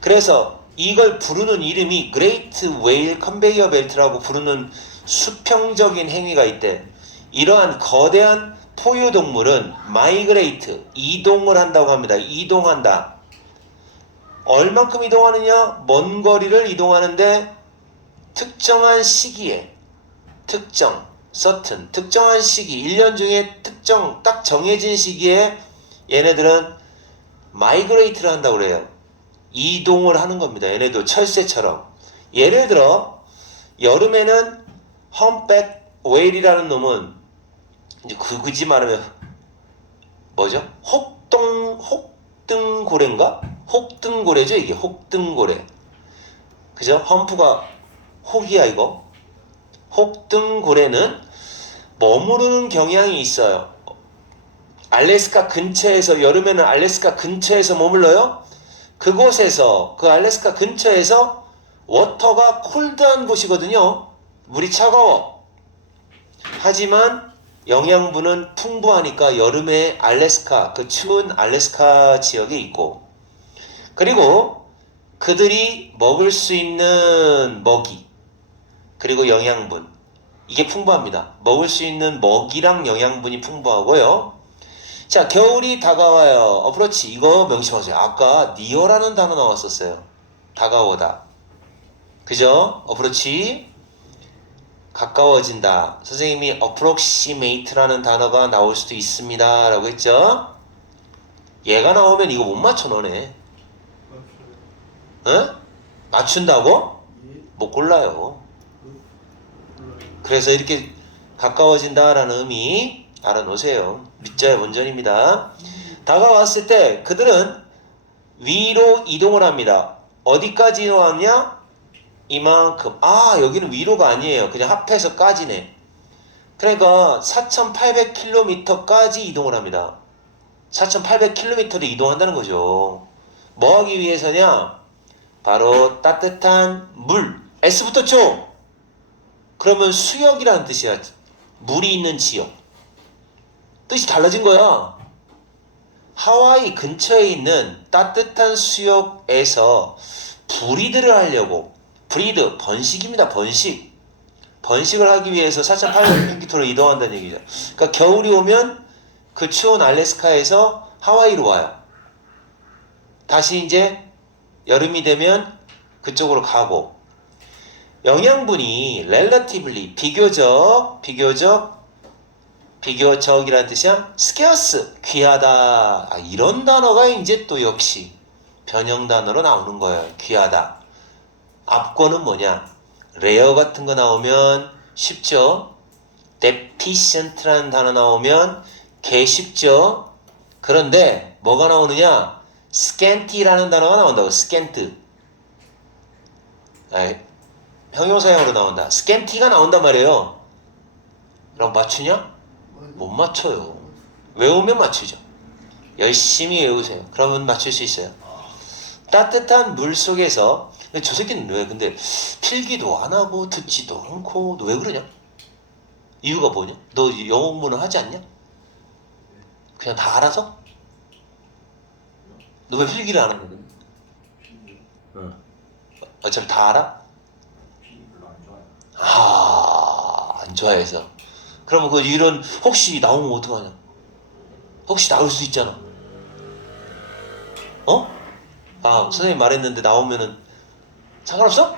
그래서 이걸 부르는 이름이 Great Whale Conveyor Belt라고 부르는 수평적인 행위가 있대. 이러한 거대한 포유동물은 마이그레이트, 이동을 한다고 합니다. 이동한다. 얼만큼 이동하느냐? 먼 거리를 이동하는데 특정한 시기에 특정한 시기 1년 중에 딱 정해진 시기에 얘네들은 마이그레이트를 한다고 그래요. 이동을 하는 겁니다. 얘네도 철새처럼. 예를 들어 여름에는 험백 웨일이라는 놈은 이제 그지 말하면 뭐죠? 혹등고래인가? 혹등고래죠 이게. 혹등고래. 그죠? 험프가 혹이야 이거. 혹등고래는 머무르는 경향이 있어요. 알래스카 근처에서 여름에는 알래스카 근처에서 머물러요. 그곳에서 그 알래스카 근처에서 워터가 콜드한 곳이거든요. 물이 차가워. 하지만 영양분은 풍부하니까 여름에 알래스카 그 추운 알래스카 지역에 있고 그리고 그들이 먹을 수 있는 먹이 그리고 영양분 이게 풍부합니다. 먹을 수 있는 먹이랑 영양분이 풍부하고요. 자, 겨울이 다가와요. 어프로치 이거 명심하세요. 아까 니어라는 단어 나왔었어요. 다가오다. 그죠? 어프로치 가까워진다. 선생님이 approximate라는 단어가 나올 수도 있습니다. 라고 했죠? 얘가 나오면 이거 못 맞춰 너네. 응? 맞춘다고? 못 골라요. 그래서 이렇게 가까워진다라는 의미 알아놓으세요. 밑자의 원전입니다. 다가왔을 때 그들은 위로 이동을 합니다. 어디까지 이동하냐? 이만큼. 여기는 위로가 아니에요. 그냥 합해서까지네. 그러니까 4,800km까지 이동을 합니다. 4,800km를 이동한다는 거죠. 뭐 하기 위해서냐? 바로 따뜻한 물. S부터 쳐. 그러면 수역이라는 뜻이야. 물이 있는 지역. 뜻이 달라진 거야. 하와이 근처에 있는 따뜻한 수역에서 브리드를 하려고 브리드, 번식입니다. 번식을 하기 위해서 4,800km로 이동한다는 얘기죠. 그러니까 겨울이 오면 그 추운 알래스카에서 하와이로 와요. 다시 이제 여름이 되면 그쪽으로 가고 영양분이 relatively 비교적이라는 뜻이야. scarce 귀하다. 이런 단어가 이제 또 역시 변형 단어로 나오는 거예요. 귀하다. 앞권은 뭐냐? rare 같은 거 나오면 쉽죠. deficient라는 단어 나오면 개 쉽죠. 그런데 뭐가 나오느냐? scanty라는 단어가 나온다고. scant. 형용사형으로 나온다. scanty가 나온단 말이에요. 그럼 맞추냐? 못 맞춰요. 외우면 맞추죠. 열심히 외우세요. 그러면 맞출 수 있어요. 따뜻한 물 속에서. 근데 저 새끼는 왜 근데 필기도 안 하고 듣지도 않고 너 왜 그러냐? 이유가 뭐냐? 너 영어 공부는 하지 않냐? 그냥 다 알아서? 너 왜 필기를 안 하냐? 응. 어차피 다 알아? 안 좋아해서. 그러면 그 이런 혹시 나오면 어떡하냐? 혹시 나올 수 있잖아. 선생님 말했는데 나오면은 상관없어?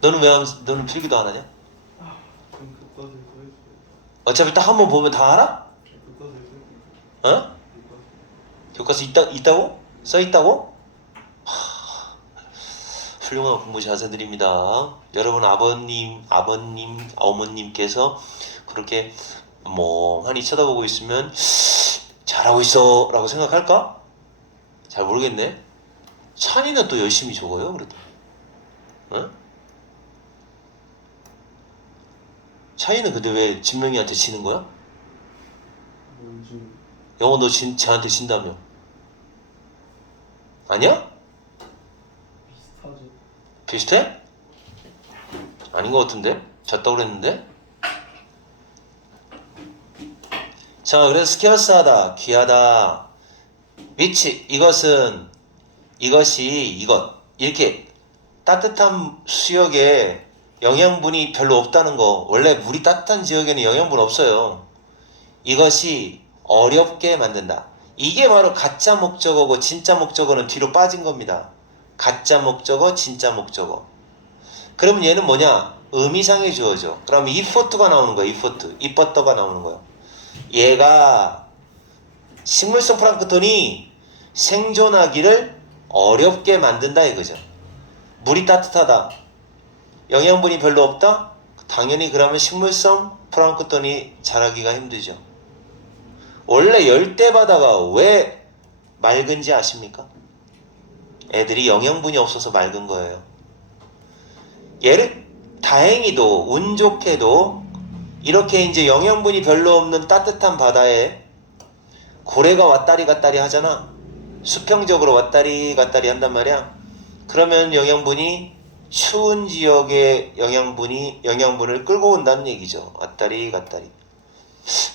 너는 필기도 안 하냐? 어차피 딱 한 번 보면 다 알아? 교과서 있다고? 써있다고? 훌륭한 공부 자세들입니다. 여러분 아버님, 어머님께서 그렇게 멍하니 쳐다보고 있으면 잘하고 있어 라고 생각할까? 잘 모르겠네. 찬이는 또 열심히 적어요 그래도. 응? 찬이는 근데 왜 진명이한테 지는 거야? 영어 너 쟤한테 진다며. 아니야? 비슷해? 아닌 것 같은데? 졌다고 그랬는데? 자, 그래서 스케어스하다, 귀하다. 위치, 이것. 이렇게 따뜻한 수역에 영양분이 별로 없다는 거. 원래 물이 따뜻한 지역에는 영양분 없어요. 이것이 어렵게 만든다. 이게 바로 가짜 목적어고 진짜 목적어는 뒤로 빠진 겁니다. 가짜 목적어, 진짜 목적어. 그러면 얘는 뭐냐? 의미상의 주어죠. 그럼 이포트가 나오는 거야. 이포트가 나오는 거야. 얘가 식물성 플랑크톤이 생존하기를 어렵게 만든다 이거죠. 물이 따뜻하다. 영양분이 별로 없다? 당연히 그러면 식물성 플랑크톤이 자라기가 힘들죠. 원래 열대바다가 왜 맑은지 아십니까? 애들이 영양분이 없어서 맑은 거예요. 다행히도 운 좋게도 이렇게 이제 영양분이 별로 없는 따뜻한 바다에 고래가 왔다리 갔다리 하잖아. 수평적으로 왔다리 갔다리 한단 말이야. 그러면 영양분이 추운 지역의 영양분을 끌고 온다는 얘기죠. 왔다리 갔다리.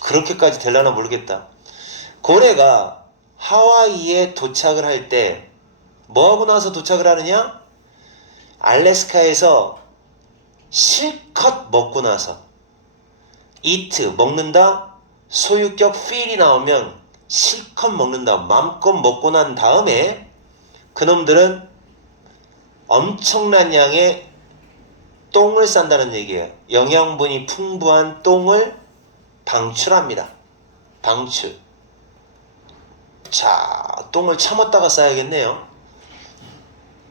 그렇게까지 되려나 모르겠다. 고래가 하와이에 도착을 할 때 뭐하고 나서 도착을 하느냐? 알래스카에서 실컷 먹고 나서 eat 먹는다. 소유격 feel이 나오면 실컷 먹는다. 마음껏 먹고 난 다음에 그놈들은 엄청난 양의 똥을 싼다는 얘기예요. 영양분이 풍부한 똥을 방출합니다. 방출. 자, 똥을 참았다가 싸야겠네요.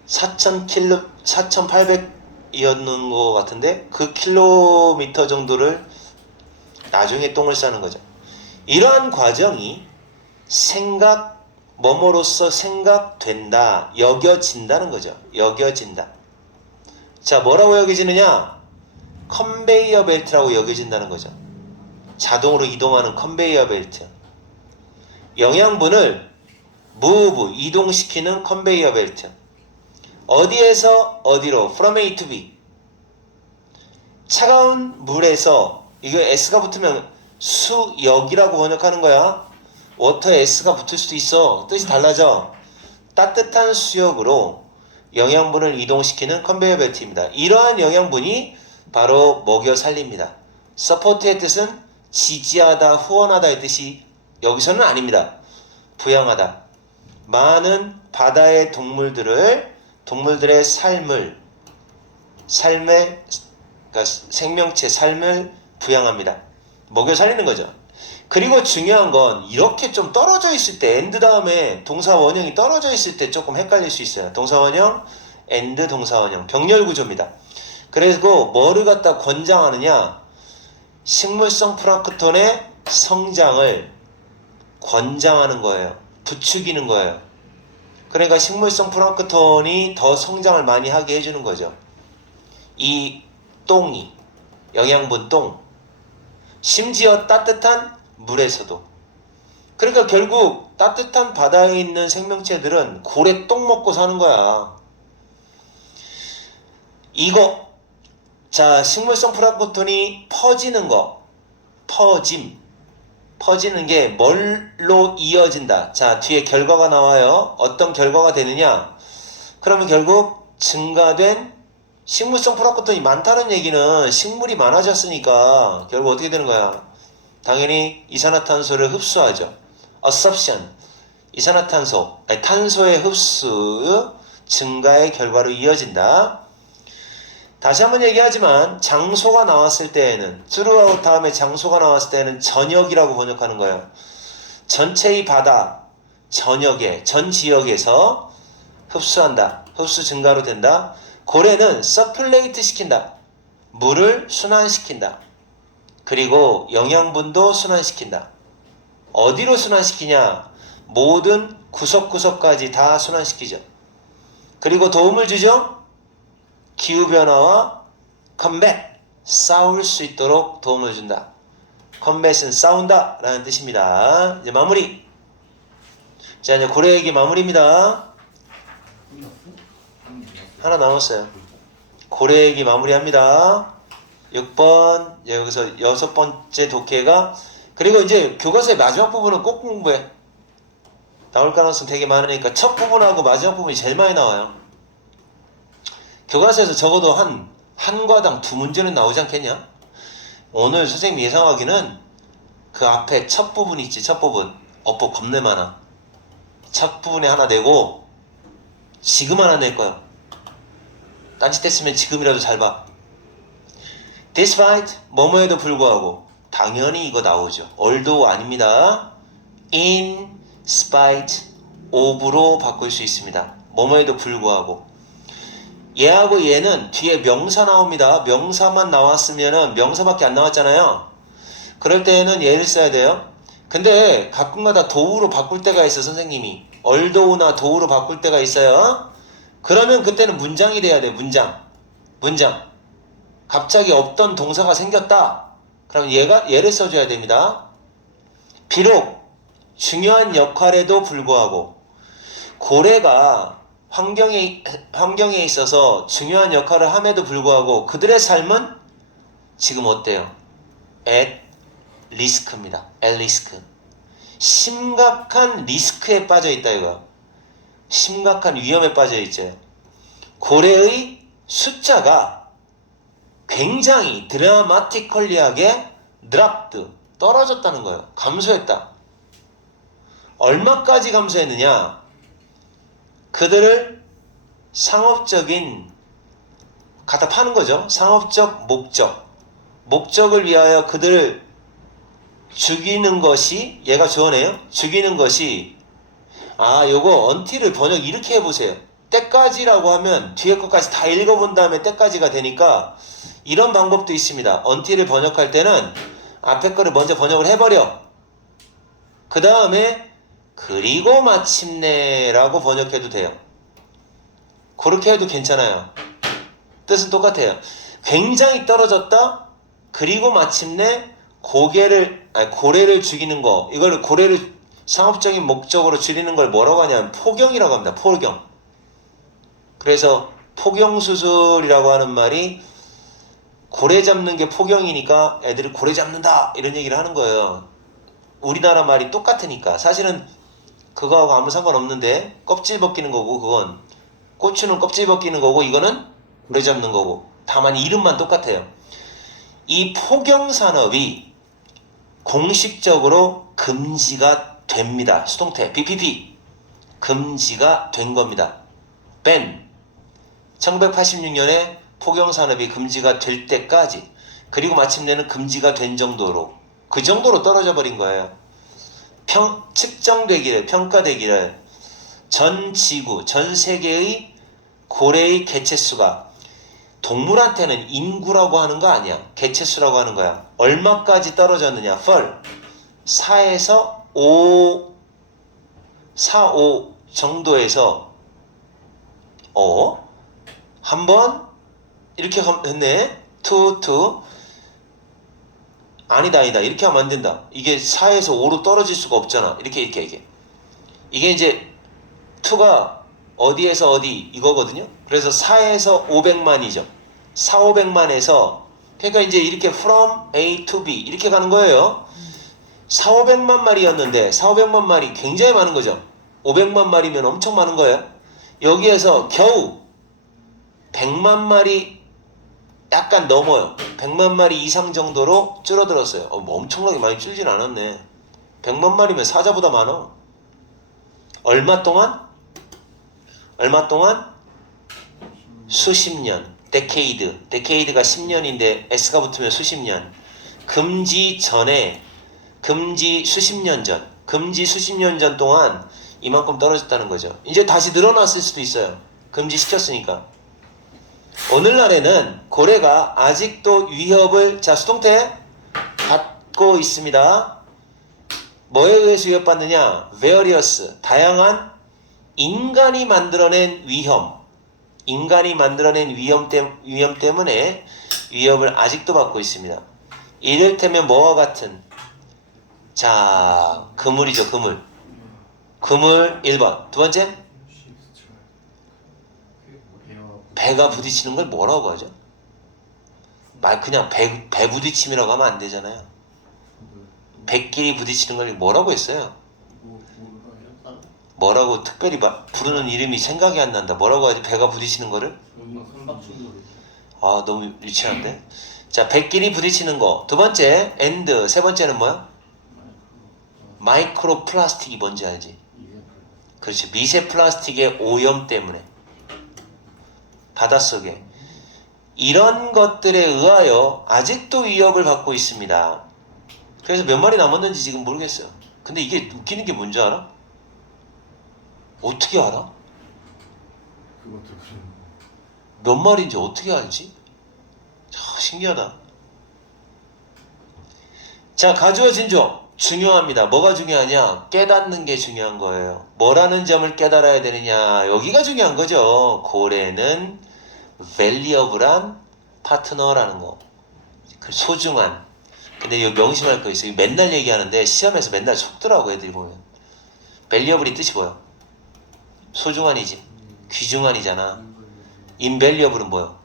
4,800이었는 것 같은데 그 킬로미터 정도를 나중에 똥을 싸는 거죠. 이러한 과정이 뭐뭐로서 생각된다, 여겨진다는 거죠. 여겨진다. 자, 뭐라고 여겨지느냐? 컨베이어 벨트라고 여겨진다는 거죠. 자동으로 이동하는 컨베이어 벨트. 영양분을 이동시키는 컨베이어 벨트. 어디에서 어디로? From A to B. 차가운 물에서, 이거 S가 붙으면 수역이라고 번역하는 거야. 워터에 S가 붙을 수도 있어. 뜻이 달라져. 따뜻한 수역으로 영양분을 이동시키는 컨베이어 벨트입니다. 이러한 영양분이 바로 먹여 살립니다. 서포트의 뜻은 지지하다, 후원하다의 뜻이 여기서는 아닙니다. 부양하다. 많은 바다의 동물들의 그러니까 생명체 삶을 부양합니다. 먹여 살리는 거죠. 그리고 중요한 건 이렇게 좀 떨어져 있을 때 and 다음에 동사 원형이 떨어져 있을 때 조금 헷갈릴 수 있어요. 동사 원형, and 동사 원형 병렬 구조입니다. 그리고 뭐를 갖다 권장하느냐? 식물성 플랑크톤의 성장을 권장하는 거예요. 부추기는 거예요. 그러니까 식물성 플랑크톤이 더 성장을 많이 하게 해주는 거죠. 이 똥이, 영양분 똥, 심지어 따뜻한 물에서도. 그러니까 결국 따뜻한 바다에 있는 생명체들은 고래 똥 먹고 사는 거야. 이거, 자, 식물성 플랑크톤이 퍼지는 거, 퍼지는 게 뭘로 이어진다. 자, 뒤에 결과가 나와요. 어떤 결과가 되느냐? 그러면 결국 증가된 식물성 플랑크톤이 많다는 얘기는 식물이 많아졌으니까 결국 어떻게 되는 거야? 당연히 이산화탄소를 흡수하죠. absorption, 이산화탄소, 아니, 탄소의 흡수 증가의 결과로 이어진다. 다시 한번 얘기하지만 장소가 나왔을 때에는 throughout 다음에 장소가 나왔을 때는 전역이라고 번역하는 거예요. 전체의 바다, 전역에, 전 지역에서 흡수한다. 흡수 증가로 된다. 고래는 서큘레이트 시킨다. 물을 순환시킨다. 그리고 영양분도 순환시킨다. 어디로 순환시키냐? 모든 구석구석까지 다 순환시키죠. 그리고 도움을 주죠. 기후변화와 컴뱃, 싸울 수 있도록 도움을 준다. 컴뱃은 싸운다 라는 뜻입니다. 이제 마무리. 자, 이제 고래 얘기 마무리입니다. 하나 남았어요. 고래 얘기 마무리합니다. 6번, 여기서 6번째 독해가, 그리고 이제 교과서의 마지막 부분은 꼭 공부해. 나올 가능성 되게 많으니까 첫 부분하고 마지막 부분이 제일 많이 나와요. 교과서에서 적어도 한 과당 2문제는 나오지 않겠냐? 오늘 선생님이 예상하기는 그 앞에 첫 부분 있지, 첫 부분. 어법 겁내 많아. 첫 부분에 하나 내고, 지금 하나 낼 거야. 딴짓했으면 지금이라도 잘 봐. Despite, 뭐뭐에도 불구하고. 당연히 이거 나오죠. although 아닙니다. In spite of로 바꿀 수 있습니다. 뭐뭐에도 불구하고. 얘하고 얘는 뒤에 명사 나옵니다. 명사만 나왔으면은 명사밖에 안 나왔잖아요. 그럴 때는 얘를 써야 돼요. 근데 가끔가다 도우로 바꿀 때가 있어, 선생님이. 얼도우나 도우로 바꿀 때가 있어요. 그러면 그때는 문장이 돼야 돼. 문장. 갑자기 없던 동사가 생겼다. 그럼 얘를 써줘야 됩니다. 비록 중요한 역할에도 불구하고 고래가 환경에 있어서 중요한 역할을 함에도 불구하고 그들의 삶은 지금 어때요? at risk입니다. at risk. 심각한 리스크에 빠져 있다 이거. 심각한 위험에 빠져 있죠. 고래의 숫자가 굉장히 드라마티컬리하게 dropped, 떨어졌다는 거예요. 감소했다. 얼마까지 감소했느냐? 그들을 상업적인, 갖다 파는 거죠. 상업적 목적을 위하여 그들을 죽이는 것이, 얘가 주어네요. 죽이는 것이, 요거 until을 번역 이렇게 해보세요. 때까지라고 하면 뒤에 것까지 다 읽어본 다음에 때까지가 되니까 이런 방법도 있습니다. until을 번역할 때는 앞에 거를 먼저 번역을 해버려. 그 다음에 그리고 마침내라고 번역해도 돼요. 그렇게 해도 괜찮아요. 뜻은 똑같아요. 굉장히 떨어졌다. 그리고 마침내 고래를 죽이는 거. 이걸 고래를 상업적인 목적으로 줄이는 걸 뭐라고 하냐면 포경이라고 합니다. 포경. 그래서 포경수술이라고 하는 말이 고래 잡는 게 포경이니까 애들이 고래 잡는다 이런 얘기를 하는 거예요. 우리나라 말이 똑같으니까. 사실은 그거하고 아무 상관없는데 껍질 벗기는 거고, 그건 고추는 껍질 벗기는 거고, 이거는 고래 잡는 거고, 다만 이름만 똑같아요. 이 포경산업이 공식적으로 금지가 됩니다. 수동태 BPP 금지가 된 겁니다. ban 1986년에 포경산업이 금지가 될 때까지, 그리고 마침내는 금지가 된 정도로 그 정도로 떨어져 버린 거예요. 측정되기를, 평가되기를 전 지구, 전 세계의 고래의 개체수가 동물한테는 인구라고 하는 거 아니야. 개체수라고 하는 거야. 얼마까지 떨어졌느냐. fall 4에서 5 정도에서 한번 이렇게 했네. 2 아니다 이렇게 하면 안 된다. 이게 4에서 5로 떨어질 수가 없잖아. 이렇게 이게 이제 2가 어디에서 어디 이거거든요. 그래서 4에서 500만이죠. 500만에서 그러니까 이제 이렇게 from A to B 이렇게 가는 거예요. 500만 마리였는데 500만 마리 굉장히 많은 거죠. 500만 마리면 엄청 많은 거예요. 여기에서 겨우 100만 마리 약간 넘어요. 100만 마리 이상 정도로 줄어들었어요. 뭐 엄청나게 많이 줄진 않았네. 100만 마리면 사자보다 많아. 얼마 동안? 수십 년. 데케이드가 10년인데 S가 붙으면 수십 년. 금지 수십 년 전 동안 이만큼 떨어졌다는 거죠. 이제 다시 늘어났을 수도 있어요. 금지시켰으니까. 오늘날에는 고래가 아직도 위협을 수동태 받고 있습니다. 뭐에 의해서 위협받느냐? various, 다양한 인간이 만들어낸 위험 때문에 위협을 아직도 받고 있습니다. 이를테면 뭐와 같은? 자, 그물이죠. 그물 1번. 두 번째? 배가 부딪히는 걸 뭐라고 하죠? 그냥 배 부딪힘이라고 하면 안 되잖아요. 배끼리 부딪히는 걸 뭐라고 했어요? 뭐라고 특별히 부르는 이름이 생각이 안 난다. 뭐라고 하지? 배가 부딪히는 거를? 아, 너무 유치한데? 자, 배끼리 부딪히는 거. 두 번째, and. 세 번째는 뭐야? 마이크로 플라스틱이 뭔지 알지? 그렇지. 미세 플라스틱의 오염 때문에. 바닷속에. 이런 것들에 의하여 아직도 위협을 받고 있습니다. 그래서 몇 마리 남았는지 지금 모르겠어요. 근데 이게 웃기는 게 뭔지 알아? 어떻게 알아? 몇 마리인지 어떻게 알지? 신기하다. 자, 가주어 진조 중요합니다. 뭐가 중요하냐? 깨닫는 게 중요한 거예요. 뭐라는 점을 깨달아야 되느냐? 여기가 중요한 거죠. 고래는 valuable한 파트너라는 거. 소중한. 근데 이거 명심할 거 있어요. 맨날 얘기하는데 시험에서 맨날 속더라고 애들이 보면. valuable이 뜻이 뭐야? 소중한이지. 귀중한이잖아. invaluable은 뭐야?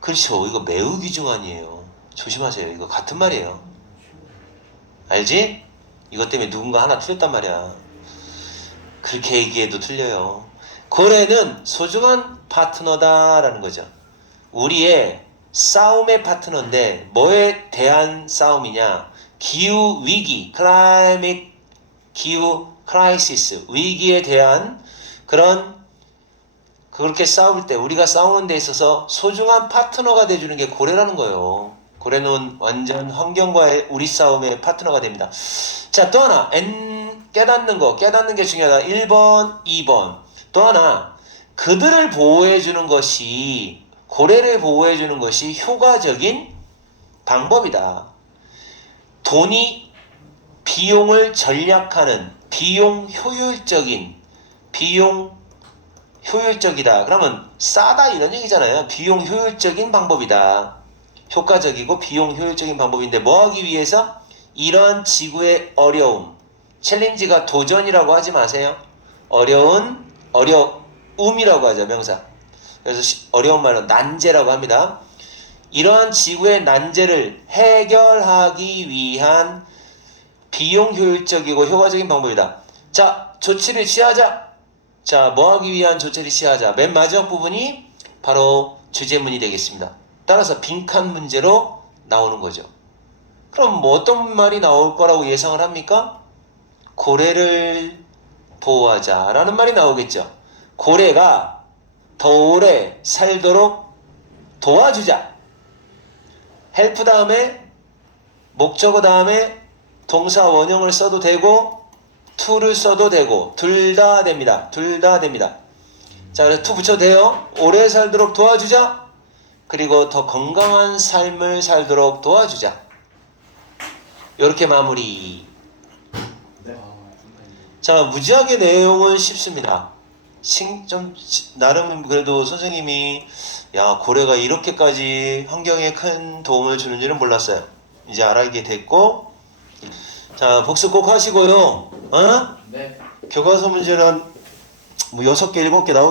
그렇죠. 이거 매우 귀중한이에요. 조심하세요. 이거 같은 말이에요. 알지? 이것 때문에 누군가 하나 틀렸단 말이야. 그렇게 얘기해도 틀려요. 고래는 소중한 파트너다라는 거죠. 우리의 싸움의 파트너인데 뭐에 대한 싸움이냐? 기후 위기, 기후 크라이시스, 위기에 대한 그렇게 싸울 때 우리가 싸우는 데 있어서 소중한 파트너가 돼주는 게 고래라는 거예요. 고래는 완전 환경과의 우리 싸움의 파트너가 됩니다. 자, 또 하나 깨닫는 게 중요하다. 1번, 2번. 또 하나, 그들을 보호해주는 것이, 고래를 보호해주는 것이 효과적인 방법이다. 비용을 절약하는, 효율적이다. 그러면 싸다 이런 얘기잖아요. 비용 효율적인 방법이다. 효과적이고 비용 효율적인 방법인데 뭐 하기 위해서? 이러한 지구의 어려움, 챌린지가 도전이라고 하지 마세요. 어려움이라고 하죠, 명사. 그래서 어려운 말은 난제라고 합니다. 이러한 지구의 난제를 해결하기 위한 비용 효율적이고 효과적인 방법이다. 자, 조치를 취하자. 자, 뭐 하기 위한 조치를 취하자. 맨 마지막 부분이 바로 주제문이 되겠습니다. 따라서 빈칸 문제로 나오는 거죠. 그럼 뭐 어떤 말이 나올 거라고 예상을 합니까? 고래를 보호하자라는 말이 나오겠죠. 고래가 더 오래 살도록 도와주자. 헬프 다음에 목적어 다음에 동사 원형을 써도 되고 to를 써도 되고 둘 다 됩니다. 둘 다 됩니다. 자, 그래서 to 붙여도 돼요. 오래 살도록 도와주자. 그리고 더 건강한 삶을 살도록 도와주자. 이렇게 마무리. 네. 자, 무지하게 내용은 쉽습니다. 좀 나름 그래도 선생님이 야, 고래가 이렇게까지 환경에 큰 도움을 주는지는 몰랐어요. 이제 알게 됐고, 자, 복습 꼭 하시고요. 어? 네. 교과서 문제는 뭐 6개, 7개 나오